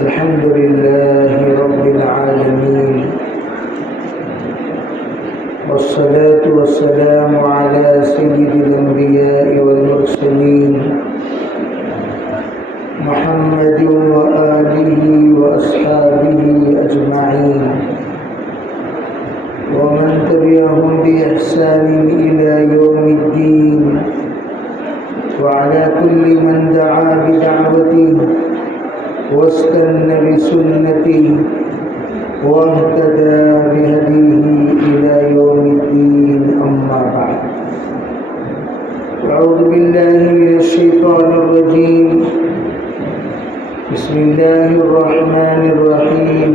الحمد لله رب العالمين، والصلاة والسلام على سيد الأنبياء والمرسلين محمد وآله وأصحابه أجمعين، ومن تبعهم بإحسان إلى يوم الدين، وعلى كل من دعا بدعوته واستنى بسنته واهتدى بهديه إلى يوم الدين، أما بعد. أعوذ بالله من الشيطان الرجيم، بسم الله الرحمن الرحيم.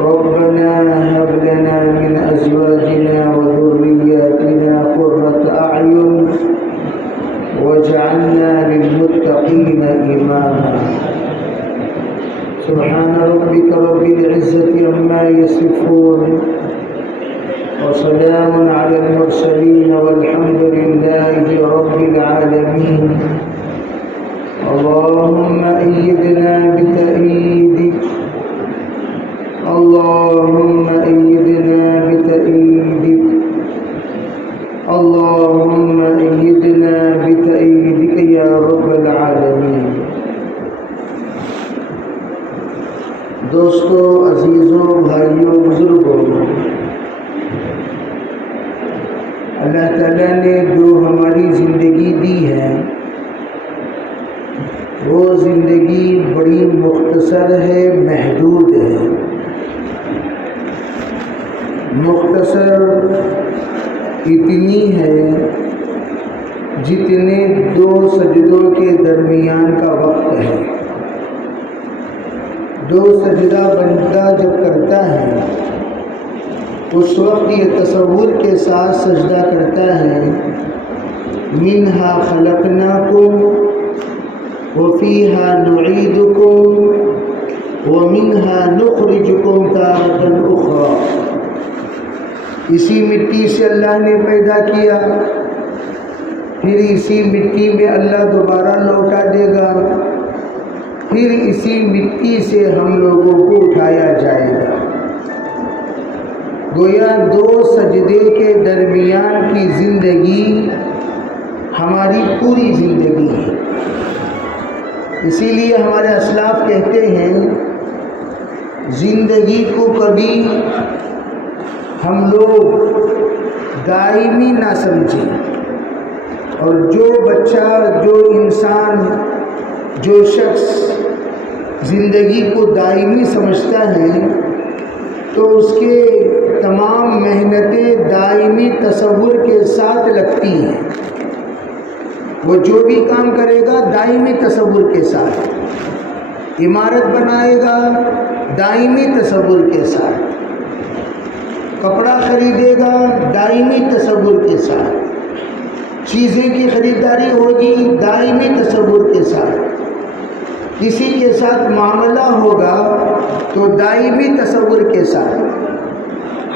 ربنا هب لنا من أزواجنا وذرياتنا قرة أعين واجعلنا للمتقين إماما. سبحان ربك رب العزة عما يصفون، وسلام على المرسلين، والحمد لله رب العالمين. اللهم أيدنا بتأييدك، اللهم أيدنا بتأييدك، اللهم أيدنا بتأييدك يا رب العالمین. دوستو، عزیزوں، بھائیوں، بزرگوں، اللہ تعالیٰ نے جو ہماری زندگی دی ہے وہ زندگی بڑی مختصر ہے، محدود ہے. مختصر اتنی ہے جتنے دو سجدوں کے درمیان کا وقت ہے. دو سجدہ بندہ جب کرتا ہے اس وقت یہ تصور کے ساتھ سجدہ کرتا ہے، منہا خلقناکم وفیہا نعیدکم ومنہا نخرجکم تارۃ اخری. اسی مٹی سے اللہ نے پیدا کیا، پھر اسی مٹی میں اللہ دوبارہ لوٹا دے گا، پھر اسی مٹی سے ہم لوگوں کو اٹھایا جائے گا. گویا دو سجدے کے درمیان کی زندگی ہماری پوری زندگی ہے. اسی لیے ہمارے اسلاف کہتے ہیں زندگی کو کبھی ہم لوگ دائمی نہ سمجھیں، اور جو بچہ، جو انسان، جو شخص زندگی کو دائمی سمجھتا ہے تو اس کے تمام محنتیں دائمی تصور کے ساتھ لگتی ہیں. وہ جو بھی کام کرے گا دائمی تصور کے ساتھ، عمارت بنائے گا دائمی تصور کے ساتھ، کپڑا خریدے گا دائمی تصور کے ساتھ، چیزیں کی خریداری ہوگی دائمی تصور کے ساتھ، کسی کے ساتھ معاملہ ہوگا تو دائمی تصور کے ساتھ.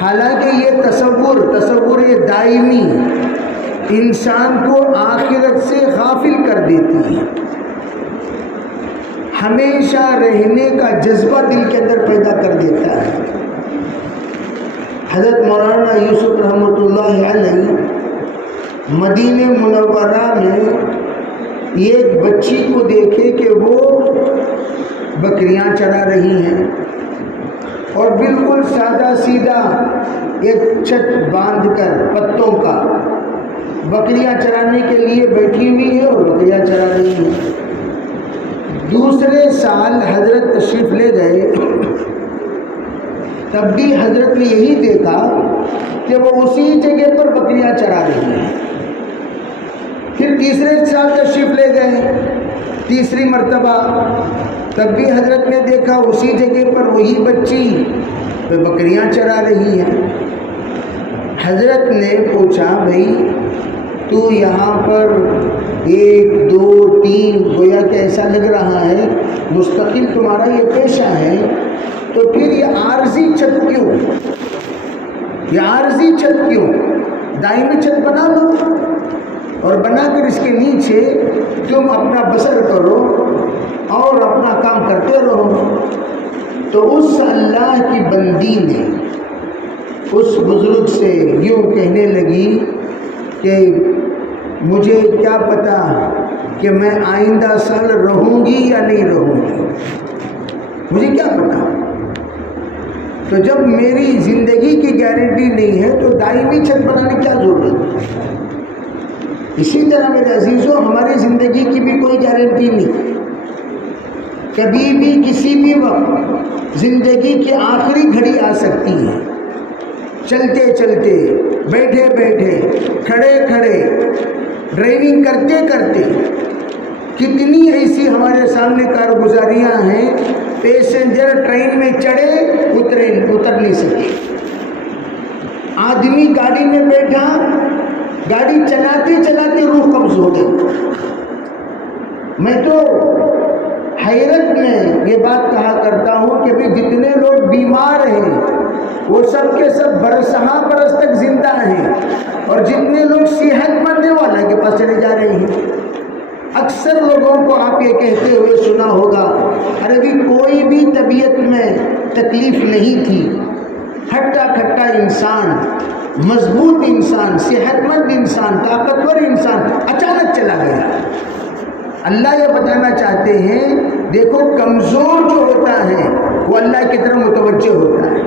حالانکہ یہ تصور دائمی انسان کو آخرت سے غافل کر دیتی ہے. ہمیشہ رہنے کا جذبہ دل کے اندر پیدا کر دیتا ہے. حضرت مولانا یوسف رحمۃ اللہ علیہ مدینہ منورہ میں ایک بچی کو دیکھے کہ وہ بکریاں چرا رہی ہیں، اور بالکل سادہ سیدھا ایک چھت باندھ کر پتوں کا بکریاں چرانے کے لیے بیٹھی ہوئی ہے اور بکریاں چرا رہی ہیں. دوسرے سال حضرت تشریف لے گئے، تب بھی حضرت نے یہی دیکھا کہ وہ اسی جگہ پر بکریاں چرا رہی ہیں. پھر تیسرے سال تشریف لے گئے، تیسری مرتبہ، تب بھی حضرت نے دیکھا اسی جگہ پر وہی بچی بکریاں چرا رہی ہیں. حضرت نے پوچھا، بھائی تو یہاں پر 1 2 3 گویا کہ ایسا لگ رہا ہے مستقل تمہارا یہ پیشہ ہے، تو پھر یہ عارضی چھت کیوں؟ یہ عارضی چھت کیوں؟ دائمی چھت بنا لو اور بنا کر اس کے نیچے تم اپنا بسر کرو. اور اپنا کام کرتے رہو۔ تو اس اللہ کی بندی نے اس بزرگ سے یوں کہنے لگی کہ مجھے کیا پتا کہ میں آئندہ سال رہوں گی یا نہیں رہوں گی، مجھے کیا پتا۔ تو جب میری زندگی کی گارنٹی نہیں ہے تو دائمی چھت بنانے کی کیا ضرورت ہے؟ اسی طرح میرے عزیزوں ہماری زندگی کی بھی کوئی گارنٹی نہیں، کبھی بھی کسی بھی وقت زندگی کی آخری گھڑی آ سکتی ہے۔ چلتے چلتے، بیٹھے بیٹھے، کھڑے کھڑے، ڈرائیونگ کرتے کرتے، کتنی ایسی ہمارے سامنے کارگزاریاں ہیں، پیسنجر ٹرین میں چڑھے اتر نہیں سکے، آدمی گاڑی میں بیٹھا، گاڑی چلاتے چلاتے روح قبض ہو گئی۔ میں تو حیرت میں یہ بات کہا کرتا ہوں کہ بھی جتنے لوگ بیمار ہیں وہ سب کے سب برسہا برس تک زندہ ہیں، اور جتنے لوگ صحت مند ہیں وہ اللہ کے پاس چلے جا رہے ہیں۔ اکثر لوگوں کو آپ یہ کہتے ہوئے سنا ہوگا، ارے بھی کوئی بھی طبیعت میں تکلیف نہیں تھی، ہٹا کھٹا انسان، مضبوط انسان، صحت مند انسان، طاقتور انسان اچانک چلا گیا۔ اللہ یہ بتانا چاہتے ہیں دیکھو کمزور جو ہوتا ہے وہ اللہ کی طرف متوجہ ہوتا ہے،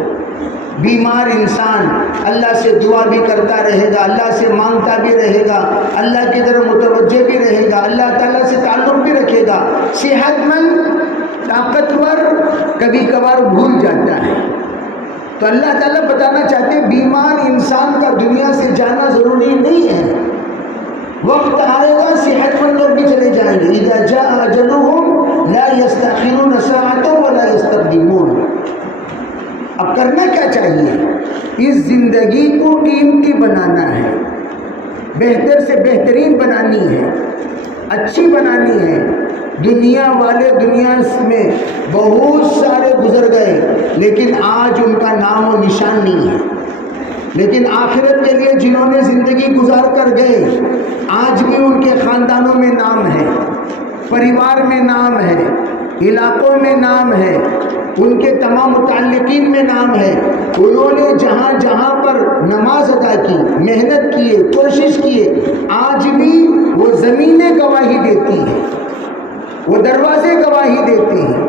بیمار انسان اللہ سے دعا بھی کرتا رہے گا، اللہ سے مانگتا بھی رہے گا، اللہ کی طرف متوجہ بھی رہے گا، اللہ تعالیٰ سے تعلق بھی رکھے گا۔ صحت مند طاقتور کبھی کبھار بھول جاتا ہے۔ تو اللہ تعالیٰ بتانا چاہتے ہیں بیمار انسان کا دنیا سے جانا ضروری نہیں ہے، وقت آئے گا صحت مند لوگ بھی چلے جائیں گے۔ اذا جاء اجلهم لا يستأخرون ساعة ولا يستقدمون۔ اب کرنا کیا چاہیے؟ اس زندگی کو قیمتی بنانا ہے، بہتر سے بہترین بنانی ہے، اچھی بنانی ہے۔ دنیا والے دنیا میں بہت سارے گزر گئے لیکن آج ان کا نام و نشان نہیں ہے، لیکن آخرت کے لیے جنہوں نے زندگی گزار کر گئے آج بھی ان کے خاندانوں میں نام ہے، پریوار میں نام ہے، علاقوں میں نام ہے، ان کے تمام متعلقین میں نام ہے۔ انہوں نے جہاں جہاں پر نماز ادا کی، محنت کیے، کوشش کیے، آج بھی وہ زمینیں گواہی دیتی ہیں، وہ دروازے گواہی دیتے ہیں،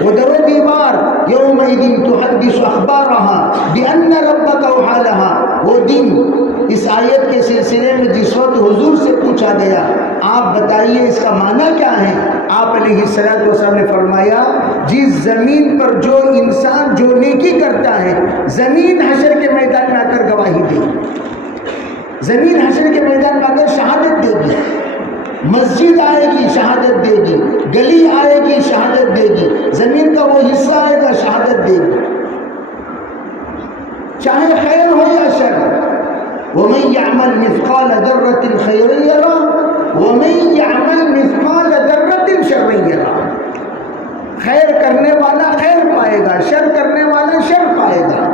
وہ در و دیوار یومئذ تحدث اخبارها بان ربک اوحی لها۔ وہ دن اس آیت کے سلسلے میں جس وقت حضور سے پوچھا گیا آپ بتائیے اس کا معنی کیا ہے، آپ علیہ السلام نے فرمایا جس زمین پر جو انسان جو نیکی کرتا ہے زمین حشر کے میدان میں آ کر گواہی دے گی، زمین حشر کے میدان میں آ کر شہادت دے گی، مسجد آئے گی شہادت دے گی، گلی آئے گی شہادت دے گی، زمین کا وہ حصہ آئے گا شہادت دے گی، چاہے خیر ہو یا شر۔ وَمَن يَعْمَلْ مِثْقَالَ ذَرَّةٍ خَيْرًا يَرَهُ وَمَن يَعْمَلْ مِثْقَالَ ذَرَّةٍ شَرًّا يَرَهُ۔ خیر کرنے والا خیر پائے گا، شر کرنے والا شر پائے گا۔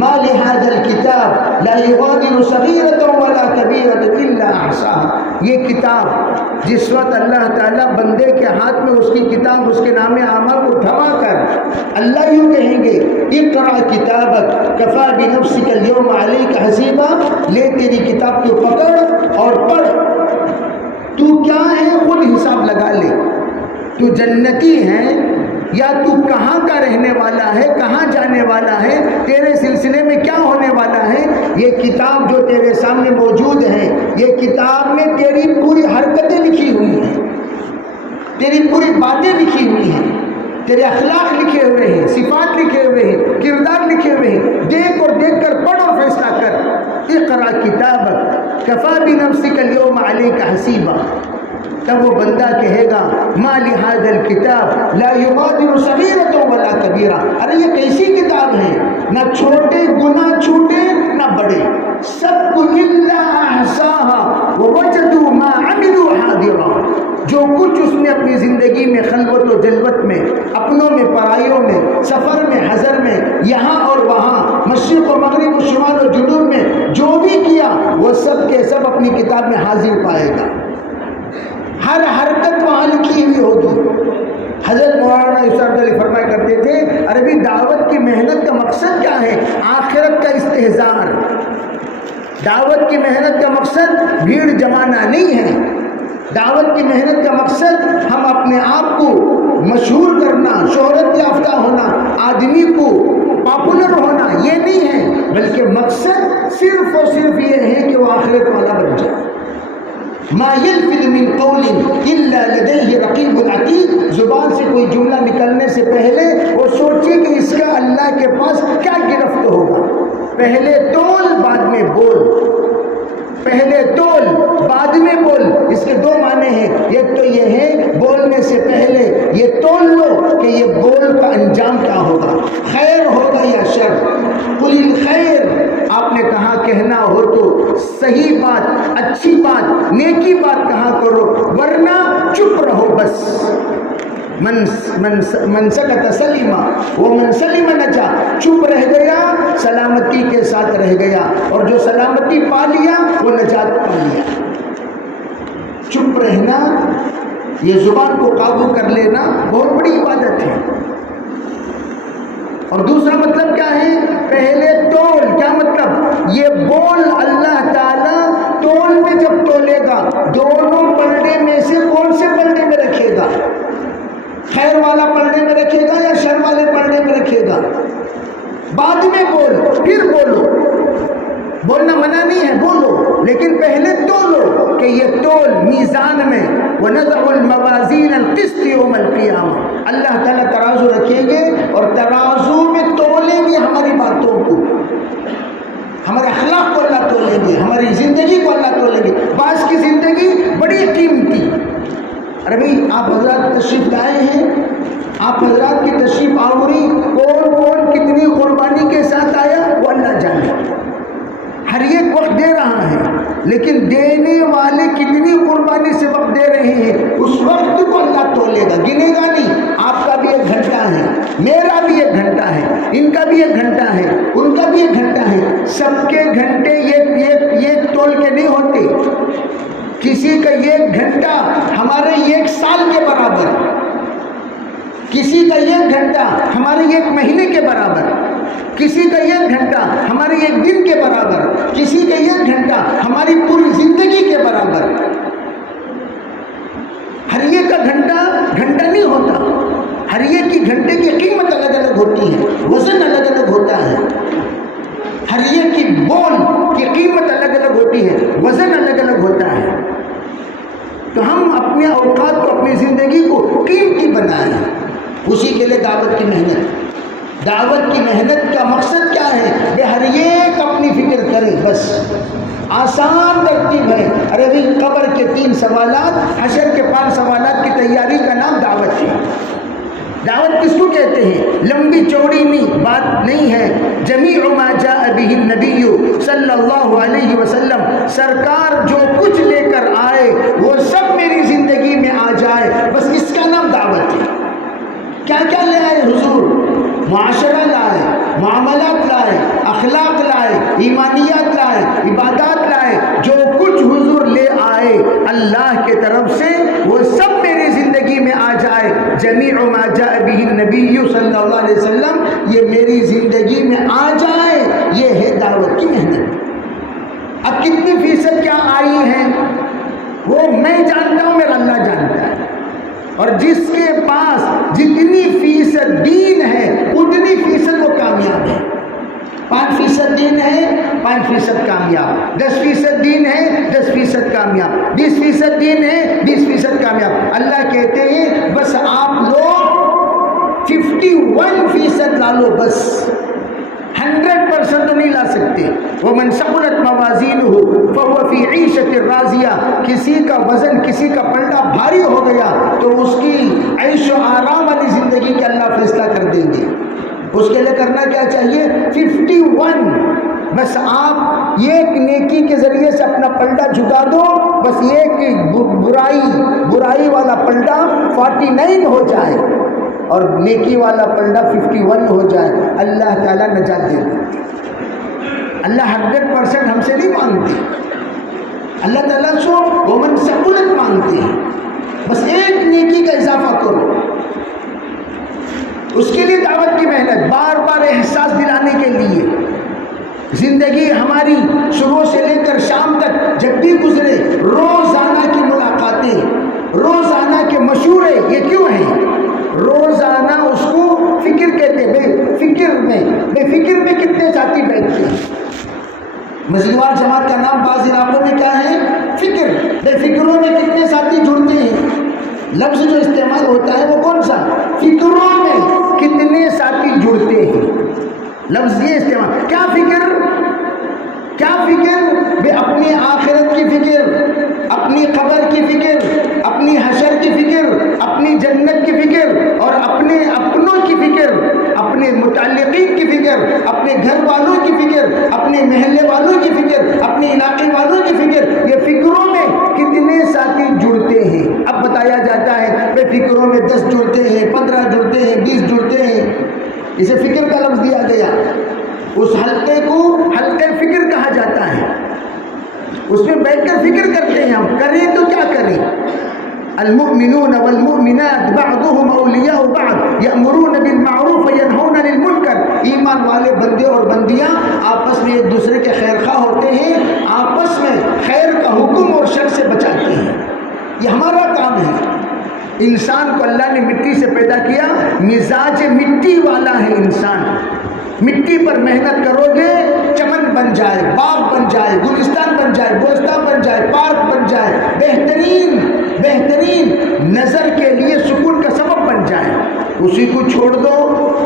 مَا لِهَذَا الْكِتَابِ لَا يُغَادِرُ صَغِيرَةً وَلَا كَبِيرَةً إِلَّا أَحْصَاهَا۔ یہ کتاب جس وقت اللہ تعالیٰ بندے کے ہاتھ میں اس کی کتاب اس کے نام اعمال کو تھما کر اللہ یوں کہیں گے اقرأ کتابک کفیٰ بنفسک اليوم علیک حسیبا، لے تیری کتاب کو پکڑ اور پڑھ، تو کیا ہے خود حساب لگا لے، تو جنتی ہے یا تو کہاں کا رہنے والا ہے، کہاں جانے والا ہے، تیرے سلسلے میں کیا ہونے والا ہے۔ یہ کتاب جو تیرے سامنے موجود ہے یہ کتاب میں تیری پوری حرکتیں لکھی ہوئی ہیں، تیری پوری باتیں لکھی ہوئی ہیں، تیرے اخلاق لکھے ہوئے ہیں، صفات لکھے ہوئے ہیں، کردار لکھے ہوئے ہیں۔ دیکھ اور دیکھ کر پڑھ اور فیصلہ کر۔ اقرأ کتابک کفیٰ بنفسک اليوم علیک حسیبا۔ تب وہ بندہ کہے گا ما لہذا الکتاب لا یغادر صغیرۃ ولا کبیرہ، ارے یہ کیسی کتاب ہے، نہ چھوٹے گناہ چھوٹے نہ بڑے، سب کو الا احصاها ووجدوا ما عملوا حاضرا۔ جو کچھ اس نے اپنی زندگی میں خلوت و جلوت میں، اپنوں میں پرائیوں میں، سفر میں حضر میں، یہاں اور وہاں، مشرق و مغرب و شمال و جنوب میں جو بھی کیا وہ سب کے سب اپنی کتاب میں حاضر پائے گا۔ ہر حرکت وہاں لکھی ہوئی ہوگی۔ دعوت کی محنت کا مقصد بھیڑ جمانا نہیں ہے. دعوت کی محنت کا مقصد ہم اپنے آپ کو مشہور کرنا، شہرت یافتہ ہونا، آدمی کو پاپولر ہونا، یہ نہیں ہے، بلکہ مقصد صرف اور صرف یہ ہے کہ وہ آخرت والا بن جائے. ما يلفظ من قول الا لديه رقیب عتید. زبان سے کوئی جملہ نکلنے سے پہلے وہ سوچے کہ اس کا اللہ کے پاس کیا گرفت ہوگا. پہلے تول بعد میں بول، پہلے تول بعد میں بول. اس کے دو معنی ہیں. ایک تو یہ ہے بولنے سے پہلے یہ تول لو کہ یہ بول کا انجام کیا ہوگا، خیر ہوگا یا شر. قل الخیر، آپ نے کہا کہنا ہو تو صحیح بات، اچھی بات، نیکی بات کہا کرو، ورنہ چپ رہو بس. من سکت سلیما ومن سلم نجا. چپ رہ گیا سلامتی کے ساتھ رہ گیا، اور جو سلامتی پا لیا وہ نجات پا لیا. چپ رہنا، یہ زبان کو قابو کر لینا بہت بڑی عبادت ہے. اور دوسرا مطلب کیا ہے؟ پہلے تول. کیا مطلب؟ یہ بول اللہ تعالیٰ تول میں جب تولے گا، دونوں پلڑے میں سے کون سے پلڑے میں رکھے گا؟ خیر والا پلڑے میں رکھے گا یا شر والے پلڑے میں رکھے گا؟ بعد میں بول، پھر بولو. بولنا منع نہیں ہے، بولو، لیکن پہلے تولو کہ یہ تول میزان میں. وَنَضَعُ الْمَوَازِينَ الْقِسْطِ يَوْمَ الْقِيَامَةِ. اللہ تعالیٰ ترازو رکھیں گے اور ترازو میں تولیں گے ہماری باتوں کو، ہمارے اخلاق کو اللہ تولیں گے، ہماری زندگی کو اللہ تولیں گے. بعض کی زندگی بڑی قیمتی. ارے بھائی آپ حضرات تشریف لائے ہیں، آپ حضرات کی تشریف آوری کون کون کتنی قربانی کے ساتھ آیا وہ اللہ جانے. ہر ایک وقت دے رہا ہے، لیکن دینے والے کتنی قربانی سے وقت دے رہے ہیں اس وقت کو اللہ تولے گا، گنے گا نہیں. آپ کا بھی ایک گھنٹہ ہے، میرا بھی ایک گھنٹہ ہے، ان کا بھی ایک گھنٹہ ہے، ان کا بھی ایک گھنٹہ ہے. سب کے گھنٹے ایک تول کے نہیں ہوتے. کسی کا ایک گھنٹہ ہمارے ایک سال کے برابر، کسی کا ایک گھنٹہ ہمارے ایک مہینے کے برابر، کسی کا ایک گھنٹہ ہمارے ایک دن کے برابر، کسی کا ایک گھنٹہ ہماری پوری زندگی کے برابر. ہر ایک کا گھنٹہ نہیں ہوتا. ہر ایک کی گھنٹے کی قیمت الگ الگ ہوتی ہے، وزن الگ الگ ہوتا ہے. ہر ایک کی بول کی قیمت الگ الگ ہوتی ہے، وزن الگ الگ ہوتا ہے. تو ہم اپنے اوقات کو، اپنی زندگی کو قیمتی بنائیں. اسی کے لیے دعوت کی محنت. دعوت کی محنت کا مقصد کیا ہے کہ ہر ایک اپنی فکر کرے. بس آسان ترتیب ہے. ارے بھائی قبر کے 3 سوالات، حشر کے 5 سوالات کی تیاری کا نام دعوت ہے. دعوت کس کو کہتے ہیں؟ لمبی چوڑی نہیں بات نہیں ہے. جمیع ما جاء به النبی صلی اللہ علیہ وسلم، سرکار جو کچھ لے کر آئے وہ سب میری زندگی میں آ جائے، بس اس کا نام دعوت ہے. کیا کیا لے آئے حضور؟ معاشرہ لائے، معاملات لائے، اخلاق لائے، ایمانیات لائے، عبادات لائے. جو کچھ حضور لے آئے اللہ کے طرف سے وہ سب میری زندگی میں آ جائے. جمیع ما جاء به النبی صلی اللہ علیہ وسلم، یہ میری زندگی میں آ جائے، یہ ہے دعوت کی محنت. اب کتنی فیصد کیا آئی ہیں وہ میں جانتا ہوں، میرا اللہ جانتا ہے. اور جس کے پاس جتنی فیصد دین ہے اتنی فیصد وہ کامیاب ہے. 5% دین ہے 5% کامیاب، 10% دین ہے 10% کامیاب، 20% دین ہے 20% کامیاب. اللہ کہتے ہیں بس آپ لوگ 51% لا لو، بس 100% تو نہیں لا سکتے. وَمَنْ ثَقُلَتْ مَوَازِينُهُ فَهُوَ فِي عِيشَةٍ رَاضِيَةٍ. کسی کا وزن، کسی کا پلڑا بھاری ہو گیا تو اس کی عیش و آرام والی زندگی کے اللہ فیصلہ کر دیں گے. اس کے لیے کرنا کیا چاہیے؟ 51. بس آپ ایک نیکی کے ذریعے سے اپنا پلڑا جھکا دو، بس ایک برائی والا پلڑا 49 ہو جائے اور نیکی والا پلڑا 51 ہو جائے، اللہ تعالیٰ نجات دے دے. اللہ 100% ہم سے نہیں مانگتے. اللہ تعالیٰ سو ومن ثقلت مانگتے ہیں. بس ایک نیکی کا اضافہ کرو. اس کے لیے دعوت کی محنت، بار بار احساس دلانے کے لیے زندگی ہماری صبح سے لے کر شام تک جب بھی گزرے، روزانہ کی ملاقاتیں، روزانہ کے مشورے، یہ کیوں ہیں؟ روزانہ اس کو فکر کہتے ہیں۔ بے فکر میں کتنے ساتھی بیٹھتے ہیں؟ مسجدوار جماعت کا نام بعض علاقوں میں کیا ہے؟ فکر۔ بے فکروں میں کتنے ساتھی جڑتے ہیں؟ لفظ جو استعمال ہوتا ہے وہ کون سا؟ فکروں میں کتنے ساتھی جڑتے ہیں، لفظ یہ استعمال۔ کیا فکر؟ بے اپنی آخرت کی فکر، اپنی قبر کی فکر، اپنی حشر کی فکر، اپنی جنت کی فکر، اور اپنے اپنوں کی فکر، اپنے متعلقین کی فکر، اپنے گھر والوں کی فکر، اپنے محلے والوں کی فکر، اپنے علاقے والوں کی فکر۔ یہ فکروں میں کتنے ساتھی جڑتے ہیں؟ اب بتایا جاتا ہے بے فکروں میں 10 جڑتے ہیں، 15 جڑتے ہیں، 20 جڑتے ہیں، اسے فکر کا لفظ دیا گیا۔ اس حلقے کو حلقے فکر کہا جاتا ہے، اس میں بیٹھ کر فکر کرتے ہیں۔ ہم کریں تو کیا کریں؟ المؤمنون والمؤمنات بعضهم اولیاء بعض یأمرون بالمعروف وینہون عن المنکر۔ ایمان والے بندے اور بندیاں آپس میں ایک دوسرے کے خیر خواہ ہوتے ہیں، آپس میں خیر کا حکم اور شر سے بچاتے ہیں۔ یہ ہمارا کام ہے۔ انسان کو اللہ نے مٹی سے پیدا کیا، مزاج مٹی والا ہے انسان۔ مٹی پر محنت کرو گے، چمن بن جائے، باغ بن جائے، گلستان بن جائے، بوستان بن جائے، پارک بن جائے، بہترین نظر کے لیے سکون کا سبب بن جائے۔ اسی کو چھوڑ دو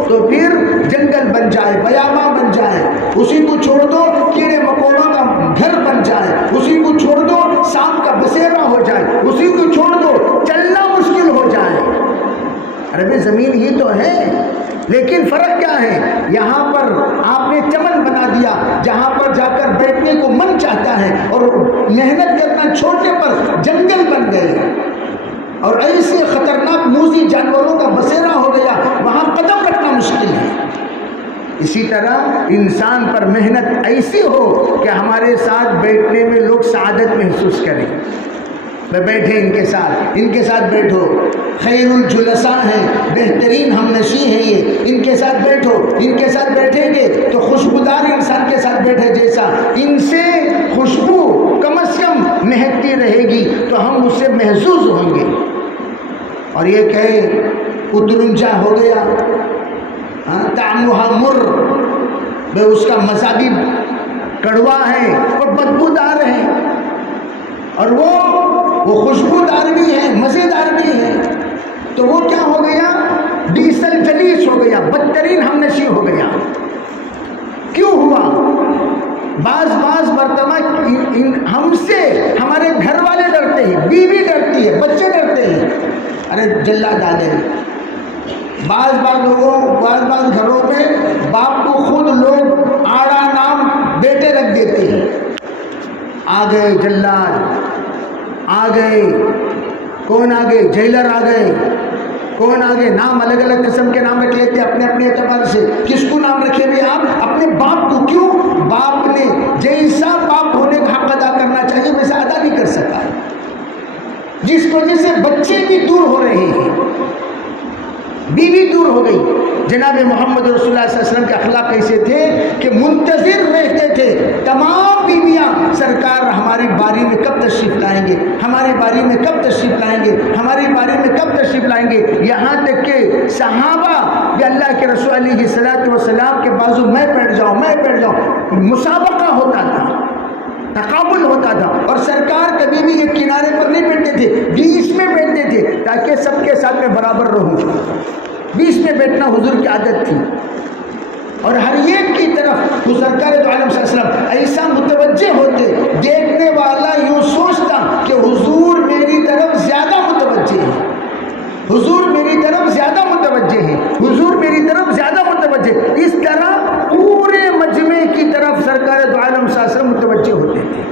تو پھر جنگل بن جائے، بیاباں بن جائے۔ اسی کو چھوڑ دو کیڑے مکوڑوں کا گھر بن جائے۔ اسی کو چھوڑ دو سانپ کا بسیرا ہو جائے۔ اسی کو چھوڑ دو چلنا مشکل ہو جائے۔ ارے زمین ہی تو ہے، لیکن فرق کیا ہے؟ یہاں پر آپ نے چمن بنا دیا جہاں پر جا کر بیٹھنے کو من چاہتا ہے، اور محنت کرنا چھوڑنے پر جنگل بن گئے، اور ایسے خطرناک موذی جانوروں کا بسیرا ہو گیا، وہاں قدم رکھنا مشکل ہے۔ اسی طرح انسان پر محنت ایسی ہو کہ ہمارے ساتھ بیٹھنے میں لوگ سعادت محسوس کریں۔ بیٹھے ان کے ساتھ بیٹھو، خیر الجلساء ہیں، بہترین ہم نشیں ہیں یہ، ان کے ساتھ بیٹھو، ان کے ساتھ بیٹھیں گے تو خوشبودار انسان کے ساتھ بیٹھے جیسا ان سے خوشبو کم از کم مہکتی رہے گی تو ہم اس سے محظوظ ہوں گے۔ اور یہ کہے اترنجا ہو گیا، طعمها مر، بے اس کا مزہ بھی کڑوا ہے اور بدبودار ہے، اور وہ خوشبودار بھی ہے، مزیدار بھی ہے، تو وہ کیا ہو گیا؟ ڈیسل جلیس ہو گیا، بدترین ہم نشیں ہو گیا۔ کیوں ہوا؟ بعض مرتبہ ہم سے ہمارے گھر والے ڈرتے ہیں، بیوی ڈرتی ہے، بچے ڈرتے ہیں، ارے جلاد آ گئے۔ بعض گھروں میں باپ کو خود لوگ آڑا نام بیٹے رکھ دیتے ہیں، آ گئے جلاد، آ گئے، کون آ گئے؟ جیلر آ گئے، کون آ گئے؟ نام الگ الگ قسم کے نام رکھ لیتے اپنے اعتبار سے۔ کس کو نام رکھے ہوئے آپ؟ اپنے باپ کو۔ کیوں؟ باپ نے جیسا باپ ہونے کا حق ادا کرنا چاہیے ویسا ادا نہیں کر سکا، جس وجہ سے بچے بھی دور ہو رہے ہیں، بیوی دور ہو گئی۔ جناب محمد رسول اللہ صلی اللہ علیہ وسلم کے اخلاق ایسے تھے کہ منتظر رہتے تھے تمام بیویاں، سرکار ہماری باری میں کب تشریف لائیں گے، ہماری باری میں کب تشریف لائیں گے، ہماری باری میں کب تشریف لائیں گے۔ یہاں تک کہ صحابہ بھی اللہ کے رسول علیہ الصلوۃ والسلام کے بازو میں بیٹھ جاؤں، مسابقہ ہوتا تھا، تقابل ہوتا تھا، اور سرکار کبھی بھی ایک کنارے پر نہیں بیٹھتے تھے، بیچ میں بیٹھتے تھے تاکہ سب کے ساتھ میں برابر رہوں۔ بیچ میں بیٹھنا حضور کی عادت تھی، اور ہر ایک کی طرف وہ سرکار دو عالم صلی اللہ علیہ وسلم ایسا متوجہ ہوتے، دیکھنے والا یوں سوچتا کہ حضور میری طرف زیادہ متوجہ ہے، حضور میری طرف زیادہ متوجہ ہے، حضور میری طرف زیادہ متوجہ ہے۔ اس طرح پورے مجمع کی طرف سرکار دو عالم صلی اللہ علیہ وسلم متوجہ ہوتے تھے۔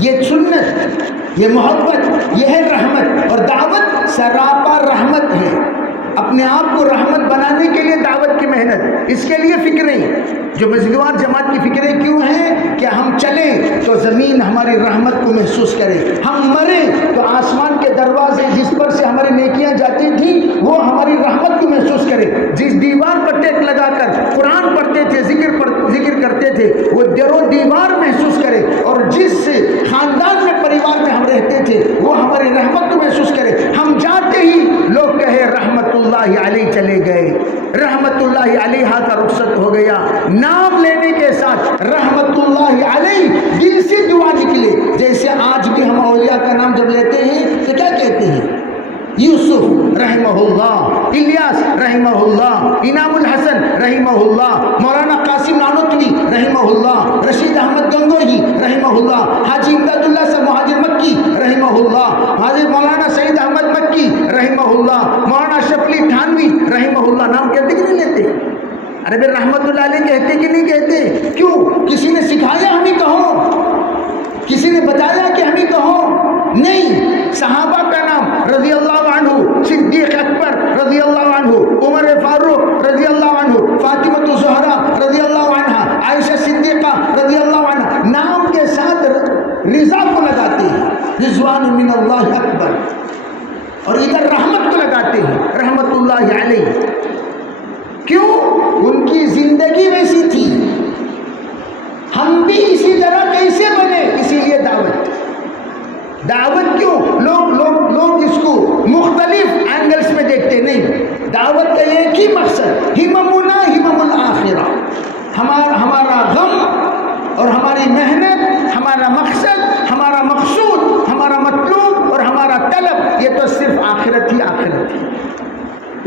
یہ سنت، یہ محبت، یہ ہے رحمت، اور دعوت سراپا رحمت ہے۔ اپنے آپ کو رحمت بنانے کے لیے دعوت کی محنت، اس کے لیے فکریں۔ جو مسجدوار جماعت کی فکریں کیوں ہیں؟ کہ ہم چلیں تو زمین ہماری رحمت کو محسوس کرے، ہم مریں تو آسمان کے دروازے جس پر سے ہماری نیکیاں جاتی تھیں وہ ہماری رحمت کو محسوس کرے۔ جس دیوار پر ٹیک لگا کر قرآن پڑھتے تھے، ذکر کرتے اللہ علیہ چلے گئے، رحمت اللہ علیہ کا رخصت ہو گیا، نام لینے کے ساتھ رحمت اللہ علیہ دل سے دعا نکلے۔ جیسے آج بھی ہم اولیاء کا نام جب لیتے ہیں تو کیا کہتے ہیں؟ یوسف رحمہ اللہ، الیاس رحمہ اللہ، انعام الحسن رحمہ اللہ، مولانا قاسم نانوتوی رحمہ اللہ، رشید احمد گنگوہی رحمہ اللہ، حاجی امداد اللہ صاحب مہاجر مکی رحمہ اللہ، حاجی مولانا سعید احمد مکی رحمہ اللہ، مولانا شفلی تھانوی رحمہ اللہ۔ نام کہتے کہ نہیں لیتے؟ ارے بھائی رحمت اللہ علیہ کہتے کہ نہیں کہتے؟ کیوں؟ کسی نے سکھایا ہمیں کہو؟ کسی نے بتایا کہ ہمیں کہو؟ نہیں۔ صحابہ کا نام رضی اللہ عنہ، صدیق اکبر رضی اللہ عنہ، عمر فاروق رضی اللہ عنہ، فاطمہ الزہرا رضی اللہ عنہ، عائشہ صدیقہ رضی اللہ عنہ، نام کے ساتھ رضا کو لگاتے ہیں، رضوان من اللہ اکبر، اور ادھر رحمت کو لگاتے ہیں، رحمت اللہ علیہ۔ کیوں؟ ان کی زندگی ویسی تھی، ہم بھی اسی طرح کیسے بنے؟ اسی لیے دعوت کیوں؟ لوگ اس کو مختلف اینگلز میں دیکھتے نہیں۔ دعوت کا ایک ہی مقصد، ہممنا ہمم الآخرہ، ہمارا غم اور ہماری محنت، ہمارا مقصد، ہمارا مقصود، ہمارا مطلوب اور ہمارا طلب، یہ تو صرف آخرت ہی آخرت ہے۔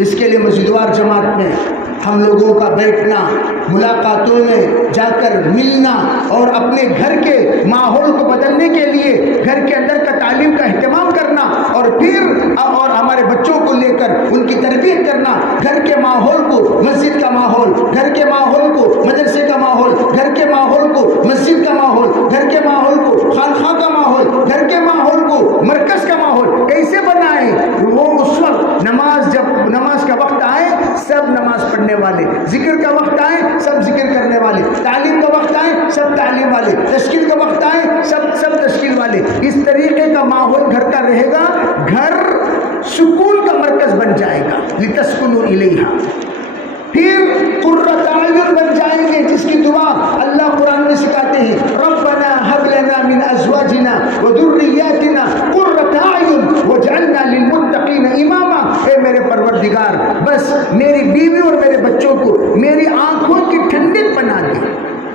اس کے لیے مسجدوار جماعت میں ہم لوگوں کا بیٹھنا، ملاقاتوں میں جا کر ملنا، اور اپنے گھر کے ماحول کو بدلنے کے لیے گھر کے اندر کا تعلیم کا اہتمام کرنا، اور پھر اور ہمارے بچوں کو لے کر ان کی تربیت کرنا، گھر کے ماحول کو مسجد کا ماحول، گھر کے ماحول کو مدرسے کا ماحول، گھر کے ماحول کو مسجد کا ماحول، گھر کے ماحول کو خانقاہ کا ماحول، گھر کے ماحول کو مرکز کا ماحول کیسے بنائیں؟ وہ اس وقت جب نماز کا وقت آئے سب نماز پڑھنے والے، ذکر کا وقت آئے سب ذکر کرنے والے، تعلیم کا وقت آئے سب تعلیم والے، تشکیل کا وقت آئے سب تشکیل والے۔ اس طریقے کا ماحول گھر کا رہے گا، گھر سکون کا مرکز بن جائے گا، لتسکنوا الیہا۔ پھر قرۃ اعین بن جائیں گے، جس کی دعا اللہ قرآن میں سکھاتے ہیں، ربنا ھب لنا من ازواجنا وذریاتنا قرۃ اعین واجعلنا للمتقین اماما۔ اے میرے پروردگار، بس میری بیوی اور میرے بچوں کو میری آنکھوں کی ٹھنڈک بنا دے،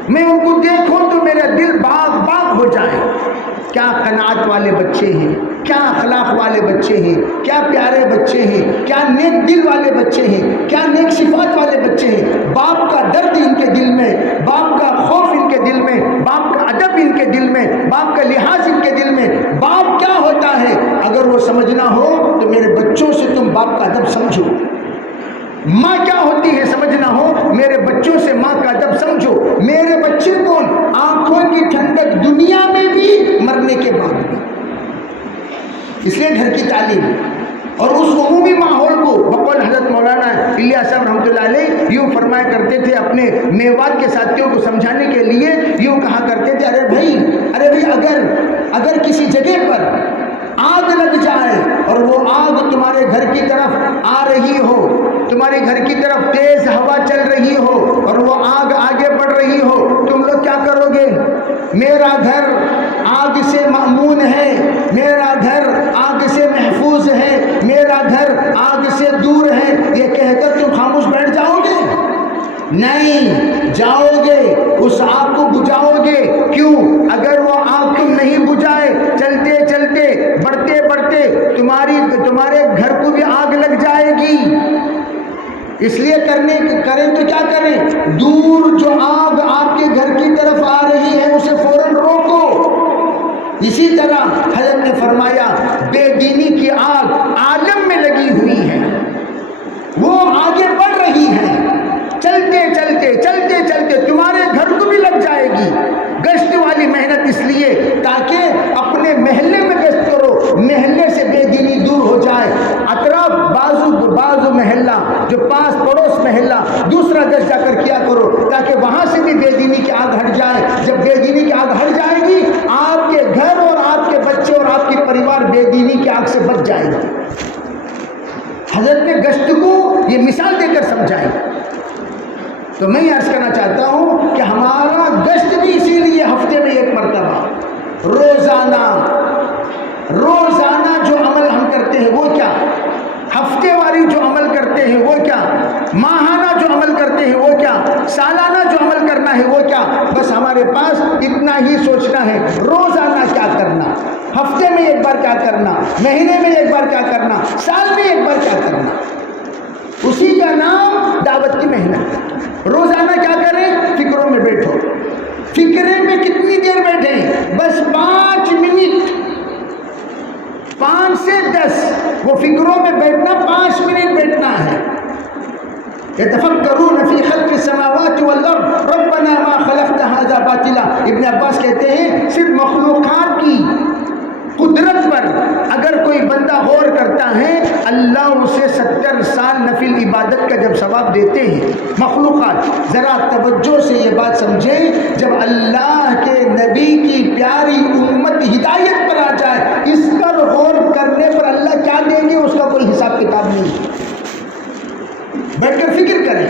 میں ان کو دیکھوں تو میرا دل باغ باغ ہو جائے۔ کیا قناعت والے بچے ہیں، کیا اخلاق والے بچے ہیں، کیا پیارے بچے ہیں، کیا نیک دل والے بچے ہیں، کیا نیک صفات والے بچے ہیں۔ باپ کا درد ان کے دل میں، باپ کا خوف ان کے دل میں، باپ کا ادب ان کے دل میں، باپ کا لحاظ ان کے دل میں۔ باپ کیا ہوتا ہے اگر وہ سمجھنا ہو تو میرے بچوں سے تم باپ کا ادب سمجھو۔ ماں کیا ہوتی ہے سمجھنا ہو، میرے بچوں سے ماں کا ادب سمجھو۔ میرے بچے کون؟ آنکھوں کی ٹھنڈک دنیا میں بھی، مرنے کے بعد بھی۔ اس لیے گھر کی تعلیم اور اس عمومی ماحول کو، بقول حضرت مولانا الیاس صاحب رحمۃ اللہ علیہ یوں فرمایا کرتے تھے اپنے میوات کے ساتھیوں کو سمجھانے کے لیے، یوں کہا کرتے تھے، ارے بھائی اگر کسی جگہ پر آگ لگ جائے اور وہ آگ تمہارے گھر کی طرف آ رہی ہو، تمہارے گھر کی طرف تیز ہوا چل رہی ہو اور وہ آگ آگے بڑھ رہی ہو، تم لوگ کیا کرو گے؟ میرا گھر آگ سے مأمون ہے، میرا گھر آگ سے محفوظ ہے، میرا گھر آگ سے دور ہے، یہ کہہ کر تم خاموش بیٹھ جاؤ گے؟ نہیں، جاؤ گے، اس آگ کو بجھاؤ گے۔ کیوں؟ اگر وہ آگ تم نہیں بجھائے، چلتے چلتے بڑھتے بڑھتے تمہارے گھر کو بھی آگ لگ جائے گی۔ اس لیے کریں تو کیا کریں؟ دور جو آگ آپ کے گھر کی طرف آ رہی ہے اسے فوراً روکو۔ اسی طرح حضرت نے فرمایا، بے دینی کی آگ عالم میں لگی ہوئی ہے، وہ آگے بڑھ رہی ہے، چلتے چلتے تمہارے گھر کو بھی لگ جائے گی۔ گشت والی محنت اس لیے تاکہ اپنے محلے میں گشت کرو، محلے سے بے دینی دور ہو جائے، اطراف بازو محلہ جو پاس پڑوس محلہ دوسرا گشت جا کر کیا کرو، تاکہ وہاں سے بھی بے دینی کی آگ ہٹ جائے۔ جب بے دینی کی آگ ہٹ جائے گی، آپ کے گھر اور آپ کے بچے اور آپ کی پریوار بے دینی کی آگ سے بچ جائے گا۔ حضرت نے گشت کو یہ مثال دے کر سمجھائی۔ تو میں یہ عرض کرنا چاہتا ہوں کہ ہمارا گشت بھی اسی لیے ہفتے میں ایک مرتبہ، روزانہ جو عمل ہم کرتے ہیں وہ کیا؟ ہفتے والی جو عمل کرتے ہیں سالانہ جو عمل کرنا ہے وہ کیا؟ بس ہمارے پاس اتنا ہی سوچنا ہے، روزانہ کیا کرنا، ہفتے میں ایک بار کیا کرنا، مہینے میں ایک بار کیا کرنا، سال میں ایک بار کیا کرنا۔ اسی کا نام دعوت کی محنت۔ روزانہ کیا کریں؟ فکروں میں بیٹھو۔ فکرے میں کتنی دیر بیٹھیں؟ بس 5 منٹ، 5 سے 10، وہ فکروں میں بیٹھنا 5 منٹ بیٹھنا ہے۔ يتفکرون فی خلق السماوات والارض ربنا ما خلقت هذا باطلا۔ ابن عباس کہتے ہیں صرف مخلوقات کی قدرت پر اگر کوئی بندہ غور کرتا ہے، اللہ اسے 70 سال نفل عبادت کا جب ثواب دیتے ہیں۔ مخلوقات، ذرا توجہ سے یہ بات سمجھیں، جب اللہ کے نبی کی پیاری امت ہدایت پر آ جائے، اس پر غور کرنے پر اللہ کیا دیں گے اس کا کوئی حساب کتاب نہیں۔ بیٹھ کر فکر کریں،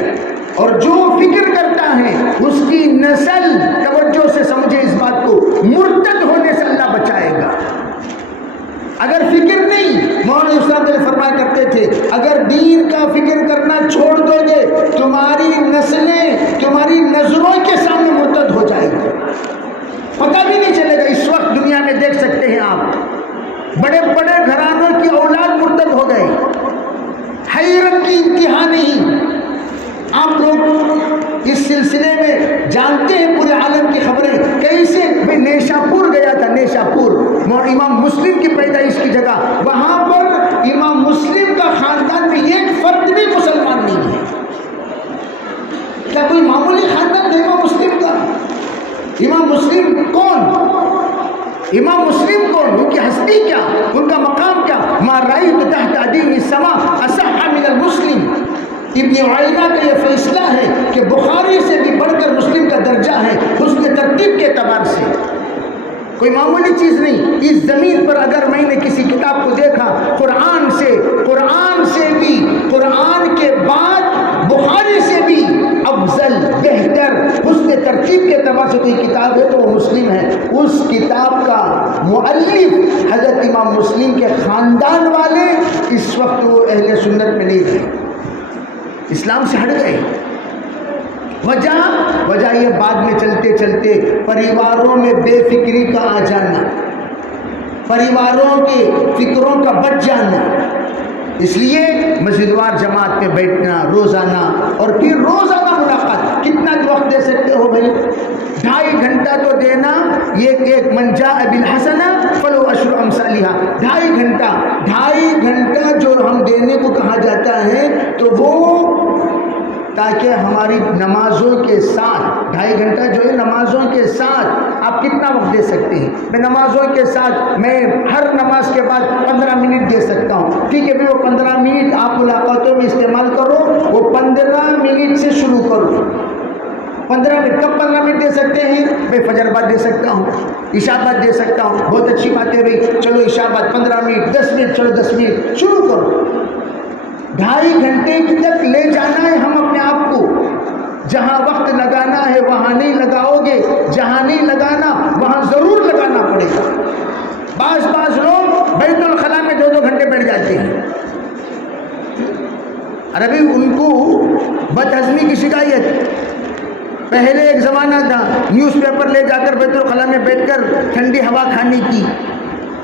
اور جو فکر کرتا ہے اس کی نسل، توجہ سے سمجھے اس بات کو، مرتد ہونے سے اللہ بچائے گا۔ اگر فکر نہیں، مولانا اسلام علیہ فرمایا کرتے تھے اگر دین کا فکر کرنا چھوڑ دو گے، تمہاری نسلیں تمہاری نظروں کے سامنے مرتد ہو جائے گی، پتہ بھی نہیں چلے گا۔ اس وقت دنیا میں دیکھ سکتے ہیں آپ، بڑے بڑے گھرانوں کی اولاد مرتد ہو گئے، حیرت کی انتہا نہیں۔ آپ لوگ اس سلسلے میں جانتے ہیں پورے عالم کی خبریں کیسے؟ میں نیشاپور گیا تھا، نیشاپور امام مسلم کی پیدائش کی جگہ، وہاں پر امام مسلم کا خاندان میں ایک فرد بھی مسلمان نہیں ہے۔ کیا کوئی معمولی خاندان ہے امام مسلم کا؟ امام مسلم کون؟ امام مسلم کون؟ ان کی ہستی کیا؟ ان کا مقام کیا؟ ما رأیت تحت عدیم السماء اصح من المسلم۔ ابن عیینہ کا یہ فیصلہ ہے کہ بخاری سے بھی بڑھ کر مسلم کا درجہ ہے حسن ترتیب کے اعتبار سے، کوئی معمولی چیز نہیں۔ اس زمین پر اگر میں نے کسی کتاب کو دیکھا قرآن سے بھی، قرآن کے بعد بخاری سے بھی افضل، بہتر، حسن ترتیب کے اعتبار سے کوئی کتاب ہے تو وہ مسلم ہے۔ اس کتاب کا مؤلف حضرت امام مسلم کے خاندان والے اس وقت وہ اہل سنت میں نہیں رہے، اسلام سے ہٹ گئے۔ وجہ یہ بعد میں چلتے چلتے پریواروں میں بے فکری کا آ جانا، پریواروں کے فکروں کا بچ جانا، اس لیے مسجدوار جماعت میں بیٹھنا روزانہ، اور پھر روزانہ ملاقات۔ کتنا وقت دے سکتے ہو بھائی؟ 2.5 گھنٹہ تو دینا، ایک من جاء بالحسنہ فلو عشر امثالھا، 2.5 گھنٹہ جو ہم دینے کو کہا جاتا ہے تو وہ تاکہ ہماری نمازوں کے ساتھ 2.5 گھنٹہ جو ہے نمازوں کے ساتھ آپ کتنا وقت دے سکتے ہیں؟ میں نمازوں کے ساتھ میں ہر نماز کے بعد 15 منٹ دے سکتا ہوں، ٹھیک ہے بھی وہ 15 منٹ آپ ملاقاتوں میں استعمال کرو، وہ 15 منٹ سے شروع کرو۔ 15 منٹ کب 15 منٹ دے سکتے ہیں؟ میں فجر بعد دے سکتا ہوں، عشاء بعد دے سکتا ہوں، بہت اچھی بات ہے بھائی، چلو عشاء بعد 15 منٹ، 10 منٹ، چلو 10 منٹ شروع کرو۔ 2.5 گھنٹے تک لے جانا ہے ہم اپنے آپ کو۔ جہاں وقت لگانا ہے وہاں نہیں لگاؤ گے، جہاں نہیں لگانا وہاں ضرور لگانا پڑے گا۔ بعض لوگ بیت الخلاء میں 2 گھنٹے بیٹھ جاتے ہیں، اور ابھی ان کو بد ہضمی کی شکایت۔ پہلے ایک زمانہ تھا نیوز پیپر لے جا کر بیت الخلاء میں بیٹھ کر ٹھنڈی ہوا کھانے کی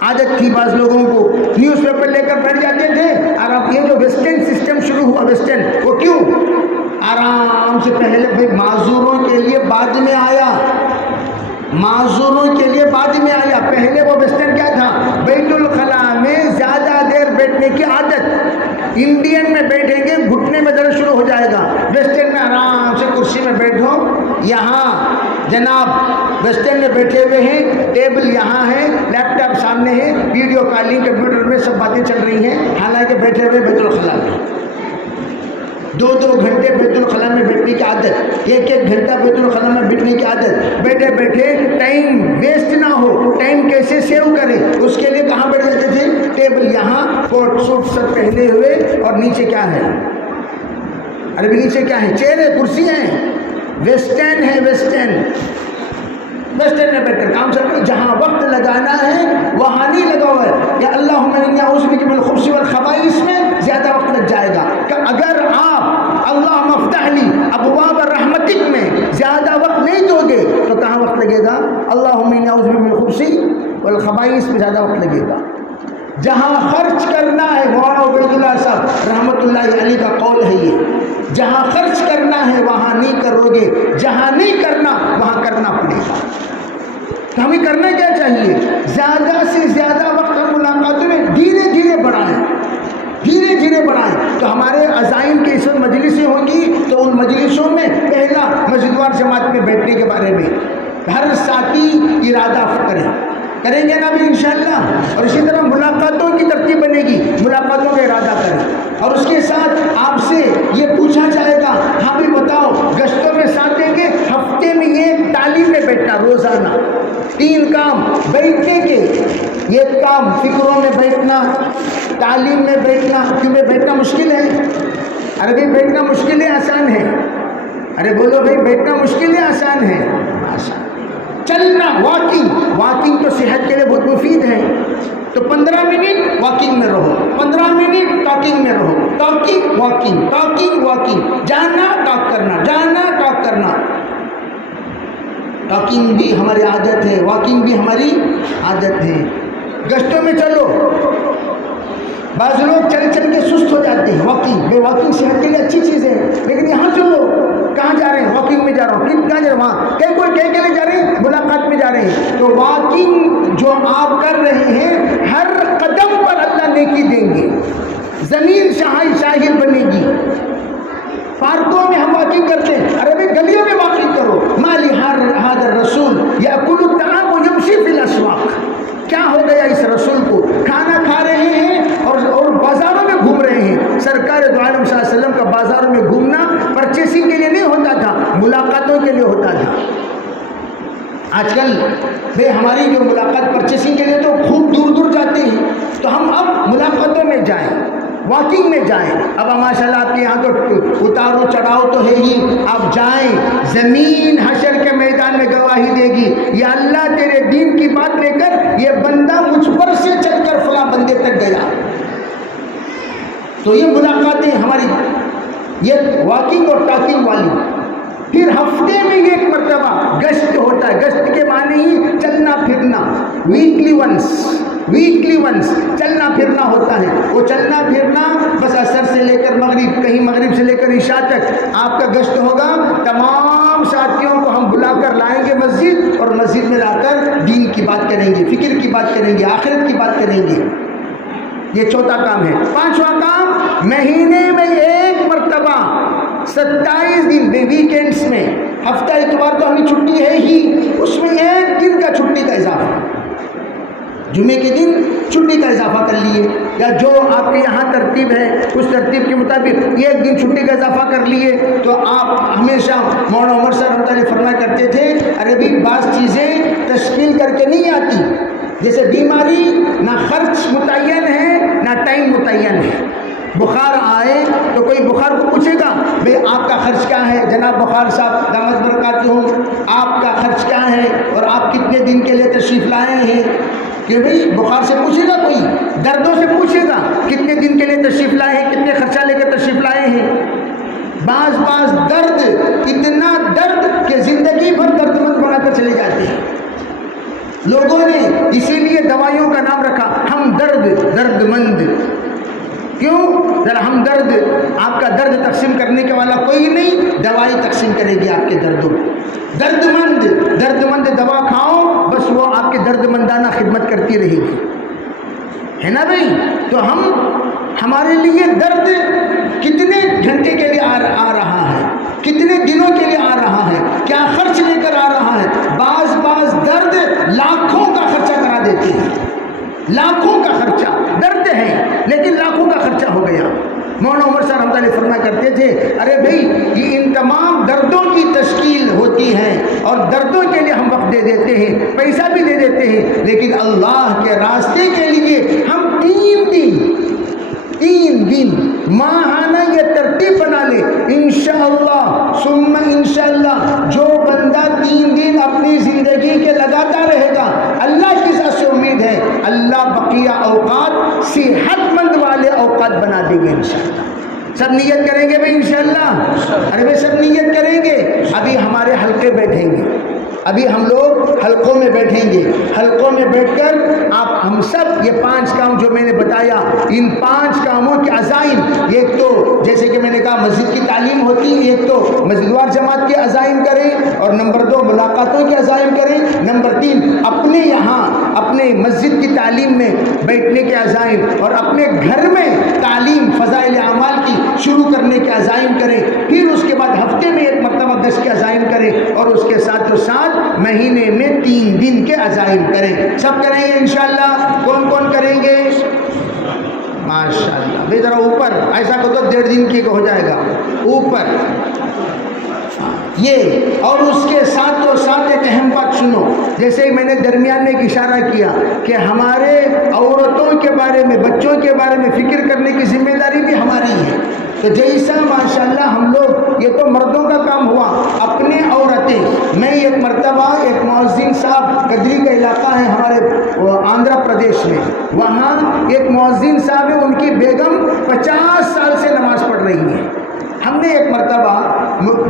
عادت تھی، بعض لوگوں کو نیوز پیپر لے کر بیٹھ جاتے تھے۔ اور اب یہ جو ویسٹرن سسٹم شروع ہوا، ویسٹرن، وہ کیوں؟ آرام سے پہلے بھائی معذوروں کے لیے بعد میں آیا، معذوروں کے لیے بعد میں آیا۔ پہلے وہ ویسٹرن کیا تھا؟ بیت الخلاء میں زیادہ دیر بیٹھنے کی عادت۔ انڈین میں بیٹھیں گے گھٹنے میں درد شروع ہو جائے گا، ویسٹرن میں آرام سے کرسی میں بیٹھو، یہاں جناب ویسٹرن میں بیٹھے ہوئے ہیں، ٹیبل یہاں ہے، لیپ ٹاپ سامنے ہے، ویڈیو کالنگ کمپیوٹر میں سب باتیں چل رہی ہیں، حالانکہ بیٹھے ہوئے بیت الخلاء میں 2 گھنٹے بیت الخلاء میں بیٹھنے کی عادت، 1 گھنٹہ بیت الخلاء میں بیٹھنے کی عادت۔ بیٹھے بیٹھے ٹائم ویسٹ نہ ہو، ٹائم کیسے سیو کریں اس کے لیے کہاں بیٹھ جاتے تھے؟ ٹیبل یہاں، کوٹ سوٹ سب پہنے ہوئے، اور نیچے کیا ہے؟ ارے بھی نیچے کیا ہے؟ چیئر ہے، کرسی ہیں، ویسٹرن ہے، ویسٹرن میں بیٹھ کر کام چل رہا ہے۔ جہاں وقت لگانا ہے وہاں نہیں لگا ہوا ہے۔ یا اللہم انی اعوذ بک من الخبث والخبائث میں زیادہ وقت لگ جائے گا۔ کہ اگر آپ اللہم افتح لی ابواب رحمتک الخبائث پہ زیادہ وقت لگے گا. جہاں خرچ کرنا ہے، مولانا عبید اللہ صاحب رحمۃ اللہ علیہ کا قول ہے یہ، جہاں خرچ کرنا ہے وہاں نہیں کرو گے، جہاں نہیں کرنا وہاں کرنا پڑے گا. تو ہمیں کرنا کیا چاہیے؟ زیادہ سے زیادہ وقت ہم ملاقاتوں میں دھیرے دھیرے بڑھائیں، دھیرے دھیرے بڑھائیں. تو ہمارے عزائم کی اس وقت مجلسیں ہوں گی تو ان مجلسوں میں پہلا مسجد وار جماعت میں بیٹھنے کے بارے میں ہر ساتھی ارادہ کریں گے نا بھی انشاءاللہ. اور اسی طرح ملاقاتوں کی ترتیب بنے گی، ملاقاتوں کا ارادہ کریں. اور اس کے ساتھ آپ سے یہ پوچھا جائے گا، ہاں بھی بتاؤ گشتوں میں ساتھ دیں گے، ہفتے میں یہ تعلیم میں بیٹھنا، روزانہ 3 کام بیٹھنے کے، یہ کام فکروں میں بیٹھنا، تعلیم میں بیٹھنا. کیوں میں بیٹھنا مشکل ہے؟ ارے بھائی بیٹھنا مشکل ہے آسان ہے؟ ارے بولو بھائی بیٹھنا مشکل ہے آسان ہے؟ آسان. چلنا، واکنگ تو صحت کے لیے بہت مفید ہے. تو 15 منٹ واکنگ میں رہو، 15 منٹ ٹاکنگ میں رہو، ٹاکنگ واکنگ، جانا ٹاک کرنا، جانا ٹاک کرنا. ٹاکنگ بھی ہماری عادت ہے، واکنگ بھی ہماری عادت ہے. گشتوں میں چلو، بعض لوگ چل چل کے سست ہو جاتے ہیں. واکنگ صحت کے لیے اچھی چیز ہے، لیکن یہاں چلو. کہاں جا رہے ہیں؟ واکنگ میں جا رہا ہوں. کہاں جا رہے ہیں؟ وہاں کوئی کے لیے جا رہے ہیں، ملاقات میں جا رہے ہیں. تو واکنگ جو آپ کر رہے ہیں، ہر قدم پر اللہ نیکی دیں گے، زمین شاہد بنے گی. پارکوں میں ہم واکنگ کرتے ہیں، ارے بھائی گلیوں میں واکنگ کرو. مالی ہذا الرسول یاکل الطعام ویمشی فی الاسواق. کیا ہو گیا اس رسول کو؟ کھانا کھا رہے ہیں اور بازاروں میں گھوم رہے ہیں. سرکار دو عالم صلی اللہ علیہ وسلم کا بازاروں میں گھومنا پرچیسنگ کے لیے نہیں ہوتا تھا، ملاقاتوں کے لیے ہوتا تھا. آج کل بھائی ہماری جو ملاقات پرچیسنگ کے لیے تو خوب دور دور جاتے ہیں، تو ہم اب ملاقاتوں میں جائیں، واکنگ میں جائیں. اب ماشاء اللہ آپ کے یہاں تو اتار و چڑھاؤ تو ہے ہی، آپ جائیں، زمین حشر کے میدان میں گواہی دے گی، یا اللہ تیرے دین کی بات لے کر یہ بندہ مجھ پر سے چل کر فلاں بندے تک گیا. تو یہ ملاقاتیں ہماری، یہ واکنگ اور ٹاکنگ والی. پھر ہفتے میں ایک مرتبہ گشت ہوتا ہے. گشت کے معنی ہی چلنا پھرنا، ویکلی ونس چلنا پھرنا ہوتا ہے. وہ چلنا پھرنا بس عصر سے لے کر مغرب، کہیں مغرب سے لے کر عشاء تک آپ کا گشت ہوگا. تمام ساتھیوں کو ہم بلا کر لائیں گے مسجد، اور مسجد میں لا کر دین کی بات کریں گے، فکر کی بات کریں گے، آخرت کی بات کریں گے. یہ چوتھا کام ہے. 5واں کام، مہینے میں ایک مرتبہ 27 دن ویکینڈز میں، ہفتہ اتوار تو ہمیں چھٹی ہے ہی، اس میں 1 دن کا چھٹی کا اضافہ، جمعے کے دن چھٹی کا اضافہ کر لیے، یا جو آپ کے یہاں ترتیب ہے اس ترتیب کے مطابق 1 دن چھٹی کا اضافہ کر لیے. تو آپ ہمیشہ مولانا عمر صاحب رحمۃ اللہ علیہ فرمایا کرتے تھے، ارے بھی بعض چیزیں تشکیل کر کے نہیں آتی. جیسے بیماری نہ خرچ متعین ہے نہ ٹائم متعین ہے. بخار آئے تو کوئی بخار کو پوچھے گا بھئی آپ کا خرچ کیا ہے؟ جناب بخار صاحب دامت برکاتہ ہوں، آپ کا خرچ کیا ہے اور آپ کتنے دن کے لیے تشریف لائے ہیں؟ کہ بھئی بخار سے پوچھے گا کوئی؟ دردوں سے پوچھے گا کتنے دن کے لیے تشریف لائے ہیں، کتنے خرچہ لے کر تشریف لائے ہیں. بعض درد، اتنا درد کہ زندگی بھر درد مند بنا کر چلے جاتے ہیں. لوگوں نے اسی لیے دوائیوں کا نام رکھا درد مند. کیوں؟ ذرا ہمدرد. آپ کا درد تقسیم کرنے کے والا کوئی نہیں، دوائی تقسیم کرے گی آپ کے دردوں. درد مند دوا کھاؤ، بس وہ آپ کے درد مندانہ خدمت کرتی رہے گی، ہے نا بھائی؟ تو ہمارے لیے درد کتنے گھنٹے کے لیے آ رہا ہے، کتنے دنوں کے لیے آ رہا ہے، کیا خرچ لے کر آ رہا ہے. بعض درد لاکھوں کا خرچہ کرا دیتے ہیں، لاکھوں کا خرچہ. درد ہے لیکن لاکھوں کا خرچہ ہو گیا. مولانا عمر صاحب رحمۃ اللہ فرمایا کرتے تھے، ارے بھائی یہ ان تمام دردوں کی تشکیل ہوتی ہے اور دردوں کے لیے ہم وقت دے دیتے ہیں، پیسہ بھی دے دیتے ہیں، لیکن اللہ کے راستے کے لیے ہم 3 دن ماہانہ یہ ترتیب بنا لے، انشاءاللہ ثم انشاءاللہ جو بندہ 3 دن اپنی زندگی کے لگاتا رہے گا، اللہ کی ذات سے امید ہے اللہ بقیہ اوقات صحت مند والے اوقات بنا دیں گے انشاءاللہ. سب نیت کریں گے بھائی انشاءاللہ؟ ارے بھائی سب نیت کریں گے. ابھی ہمارے حلقے بیٹھیں گے، ابھی ہم لوگ حلقوں میں بیٹھیں گے، حلقوں میں بیٹھ کر آپ ہم سب یہ 5 کام جو میں نے بتایا، ان 5 کاموں کے عزائم، ایک تو جیسے کہ میں نے کہا مسجد کی تعلیم ہوتی ہے، ایک تو مسجد وار جماعت کے عزائم کریں، اور نمبر 2 ملاقاتوں کے عزائم کریں، نمبر 3 اپنے یہاں اپنے مسجد کی تعلیم میں بیٹھنے کے عزائم، اور اپنے گھر میں تعلیم فضائل اعمال کی شروع کرنے کے عزائم کریں، پھر اس کے بعد ہفتے میں 1 مرتبہ 10 کے عزائم کریں، اور اس کے ساتھ مہینے میں 3 دن کے عزائم کریں۔ سب کریں گے انشاءاللہ؟ کون کون کریں گے؟ ماشاءاللہ بھئی ذرا اوپر، ایسا کو تو 1.5 دن کی ہو جائے گا اوپر یہ۔ اور اس کے ساتھ ایک اہم بات سنو، جیسے میں نے درمیان میں ایک اشارہ کیا کہ ہمارے عورتوں کے بارے میں، بچوں کے بارے میں فکر کرنے کی ذمہ داری بھی ہماری ہے۔ تو جیسا ماشاءاللہ ہم لوگ، یہ تو مردوں کا کام ہوا، اپنے عورتیں، میں ایک مرتبہ ایک مؤذن صاحب، گدری کا علاقہ ہے ہمارے آندھرا پردیش میں، وہاں ایک مؤذن صاحب ہے، ان کی بیگم 50 سال سے نماز پڑھ رہی ہے۔ ہم نے ایک مرتبہ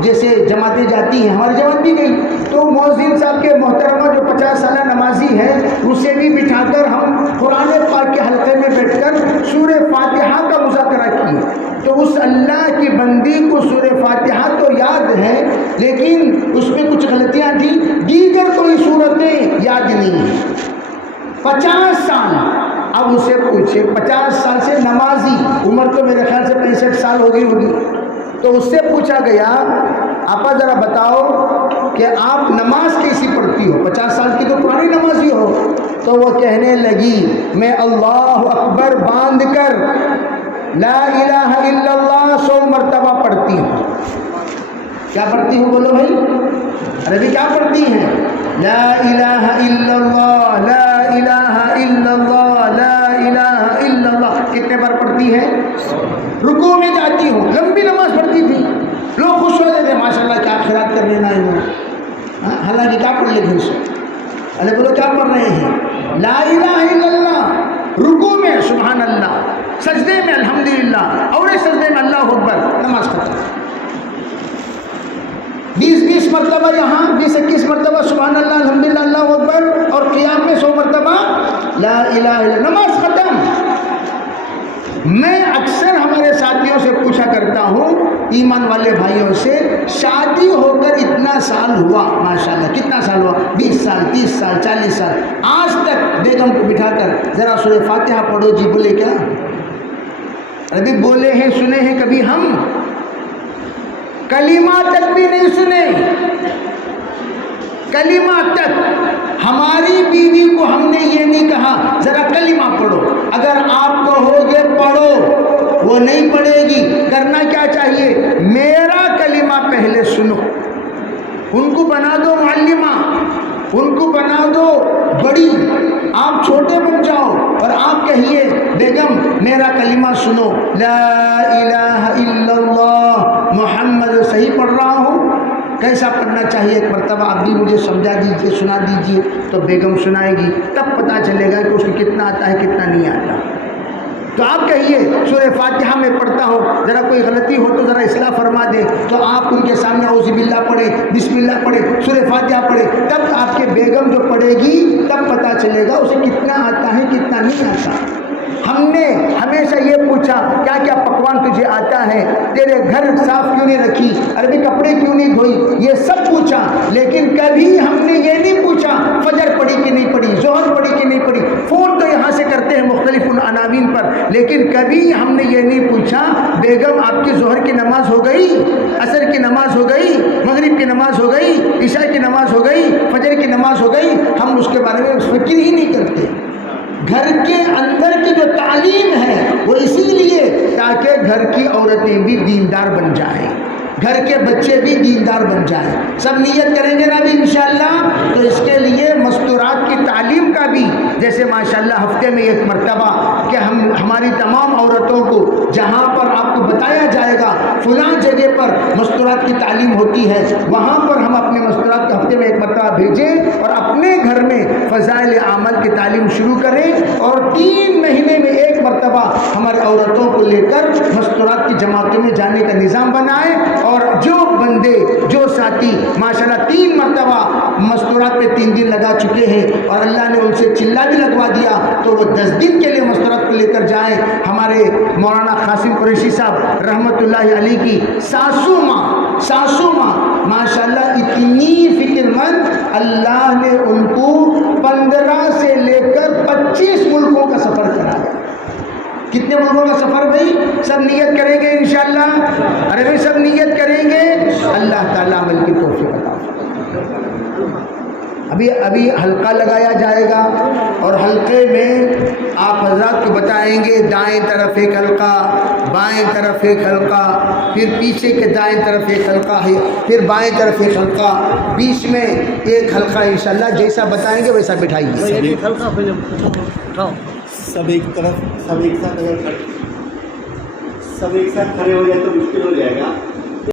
جیسے جماعتیں جاتی ہیں، ہماری جماعت بھی گئی، تو مؤذن صاحب کے محترمہ جو 50 سالہ نمازی ہے، اسے بھی بٹھا کر ہم قرآن پاک کے حلقے میں بیٹھ کر سورہ فاتحہ کا مذاکرہ کیے۔ تو اس اللہ کی بندی کو سورہ فاتحہ تو یاد ہے، لیکن اس میں کچھ غلطیاں تھیں، دیگر کوئی صورتیں یاد نہیں ہیں۔ 50 سال، اب اسے پوچھے 50 سال سے نمازی، عمر تو میرے خیال سے 65 سال ہو گئی ہوگی، تو اس سے پوچھا گیا آپا ذرا بتاؤ کہ آپ نماز کیسی پڑھتی ہو، 50 سال کی تو پرانی نمازی ہو۔ تو وہ کہنے لگی میں اللہ اکبر باندھ کر لا الہ الا اللہ 100 مرتبہ پڑھتی ہوں۔ کیا پڑھتی ہوں بولو بھائی؟ عربی کیا پڑھتی ہیں؟ لا الہ الا اللہ، لا الہ الا اللہ، لا الہ الا اللہ۔ کتنے بار پڑھتی ہے؟ رکوع میں جاتی ہوں، لمبی نماز پڑھتی تھی، لوگ خوش ہو جاتے ماشاءاللہ کیا خیرات کر لینا ہے، حالانکہ کیا پڑھ لیتے ہیں؟ ارے بولو کیا پڑھ رہے ہیں؟ لا الہ الا اللہ، رکوع میں سبحان اللہ، سجدے میں الحمدللہ، اور سجدے میں اللہ اکبر، نماز ختم۔ 20 مرتبہ یہاں، 21 مرتبہ سبحان اللہ الحمدللہ اللہ اکبر، اور قیام میں 100 مرتبہ لا الہ الا اللہ، نماز ختم۔ میں اکثر ہمارے ساتھیوں سے پوچھا کرتا ہوں، ایمان والے بھائیوں سے، شادی ہو کر اتنا سال ہوا ماشاءاللہ، کتنا سال ہوا؟ 20 سال، 30 سال، 40 سال، آج تک بیگم کو بٹھا کر ذرا سورہ فاتحہ پڑھو جی، بولے کیا؟ ابھی بولے ہیں، سنے ہیں کبھی ہم؟ کلمہ تک بھی نہیں سنے، کلمہ تک۔ ہماری بیوی کو ہم نے یہ نہیں کہا ذرا کلمہ پڑھو، اگر آپ کہو گے پڑھو، وہ نہیں پڑھے گی۔ کرنا کیا چاہیے؟ میرا کلمہ پہلے سنو، ان کو بنا دو معلمہ، ان کو بنا دو بڑی، آپ چھوٹے بن جاؤ، اور آپ کہیے بیگم میرا کلمہ سنو، لا الہ الا اللہ محمد، صحیح پڑھ رہا ہوں؟ کیسا پڑھنا چاہیے؟ ایک مرتبہ آپ بھی مجھے سمجھا دیجئے، سنا دیجئے، تو بیگم سنائے گی، تب پتہ چلے گا کہ اس کو کتنا آتا ہے کتنا نہیں آتا۔ تو آپ کہیے سورہ فاتحہ میں پڑھتا ہوں، ذرا کوئی غلطی ہو تو ذرا اصلاح فرما دے، تو آپ ان کے سامنے اعوذ باللہ پڑھے، بسم اللہ پڑھے، سورہ فاتحہ پڑھے، تب آپ کے بیگم جو پڑھے گی تب پتہ چلے گا اسے کتنا آتا ہے کتنا نہیں آتا۔ ہم نے ہمیشہ یہ پوچھا کیا کیا پکوان تجھے آتا ہے، تیرے گھر صاف کیوں نہیں رکھی، عربی کپڑے کیوں نہیں دھوئی، یہ سب پوچھا، لیکن کبھی ہم نے یہ نہیں پوچھا فجر پڑھی کہ نہیں پڑھی، ظہر پڑھی کہ نہیں پڑھی۔ فون تو یہاں سے کرتے ہیں مختلف عناوین پر، لیکن کبھی ہم نے یہ نہیں پوچھا بیگم آپ کی ظہر کی نماز ہو گئی، عصر کی نماز ہو گئی، مغرب کی نماز ہو گئی، عشاء کی نماز ہو گئی، فجر کی نماز ہو گئی۔ ہم اس کے بارے میں فکر ہی نہیں کرتے۔ گھر کے اندر کی جو تعلیم ہے وہ اسی لیے تاکہ گھر کی عورتیں بھی دیندار بن جائیں، گھر کے بچے بھی دیندار بن جائیں۔ سب نیت کریں گے نا بھی انشاءاللہ؟ تو اس کے لیے مستورات کی تعلیم کا بھی، جیسے ماشاءاللہ ہفتے میں 1 مرتبہ کہ ہماری تمام عورتوں کو جہاں پر آپ کو بتایا جائے گا فلاں جگہ پر مستورات کی تعلیم ہوتی ہے، وہاں پر ہم اپنے مستورات کو ہفتے میں 1 مرتبہ بھیجیں، اور اپنے گھر میں فضائل عمل کی تعلیم شروع کریں، اور 3 مہینے میں 1 مرتبہ ہماری عورتوں کو لے کر مستورات کی جماعتوں میں جانے کا نظام بنائیں، اور جو بندے جو ساتھی ماشاءاللہ 3 مرتبہ مستورات پہ 3 دن لگا چکے ہیں اور اللہ نے ان سے چلہ بھی لگوا دیا تو وہ 10 دن کے لیے مستورات کو لے کر جائیں. ہمارے مولانا قاسم قریشی صاحب رحمۃ اللہ علیہ کی ساسو ماں ماشاءاللہ اتنی فکر مند, اللہ نے ان کو 15 سے لے کر 25 ملکوں کا سفر کرایا. کتنے ملکوں کا سفر بھائی؟ سب نیت کریں گے انشاءاللہ؟ ارے بھائی سب نیت کریں گے؟ اللہ تعالیٰ عمل کی توفیق عطا فرمائے. ابھی حلقہ لگایا جائے گا اور حلقے میں آپ حضرات کو بتائیں گے دائیں طرف ایک حلقہ, بائیں طرف ایک حلقہ, پھر پیچھے کے دائیں طرف ایک حلقہ ہے, پھر بائیں طرف ایک حلقہ, بیچ میں ایک حلقہ. انشاءاللہ جیسا بتائیں گے ویسا بٹھائیے. سب ایک طرف, سب ایک ساتھ کھڑے ہو جائے تو مشکل ہو جائے گا.